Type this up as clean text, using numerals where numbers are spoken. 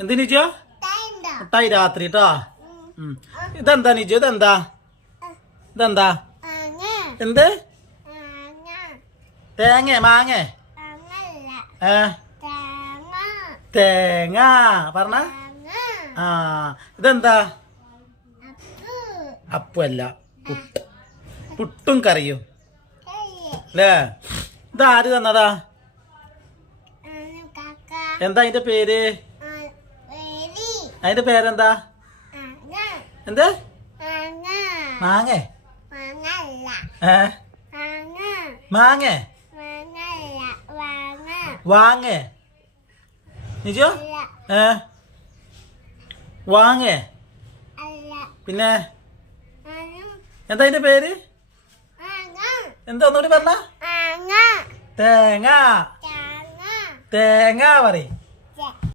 എന്ത് നിജോ? മുട്ടായി രാത്രി കേട്ടോ. ഇതെന്താ നിജോ? ഇതെന്താ ഇതെന്താ എന്ത്? തേങ്ങ മാങ്ങ തേങ്ങ പറഞ്ഞ. ആ ഇതെന്താ? അപ്പല്ല, പുട്ട്. പുട്ടും കറിയും അല്ലേ? ഇതാര് തന്നതാ? എന്താ അതിന്റെ പേര്? അതിന്റെ പേരെന്താ? എന്ത്? മാങ്ങ മാങ്ങ വാങ്ങ നിജോ? വാങ്ങ പിന്നെ എന്താ അതിന്റെ പേര്? എന്താ ഒന്നുകൂടി പറഞ്ഞ? തേങ്ങ തേങ്ങ പറയും.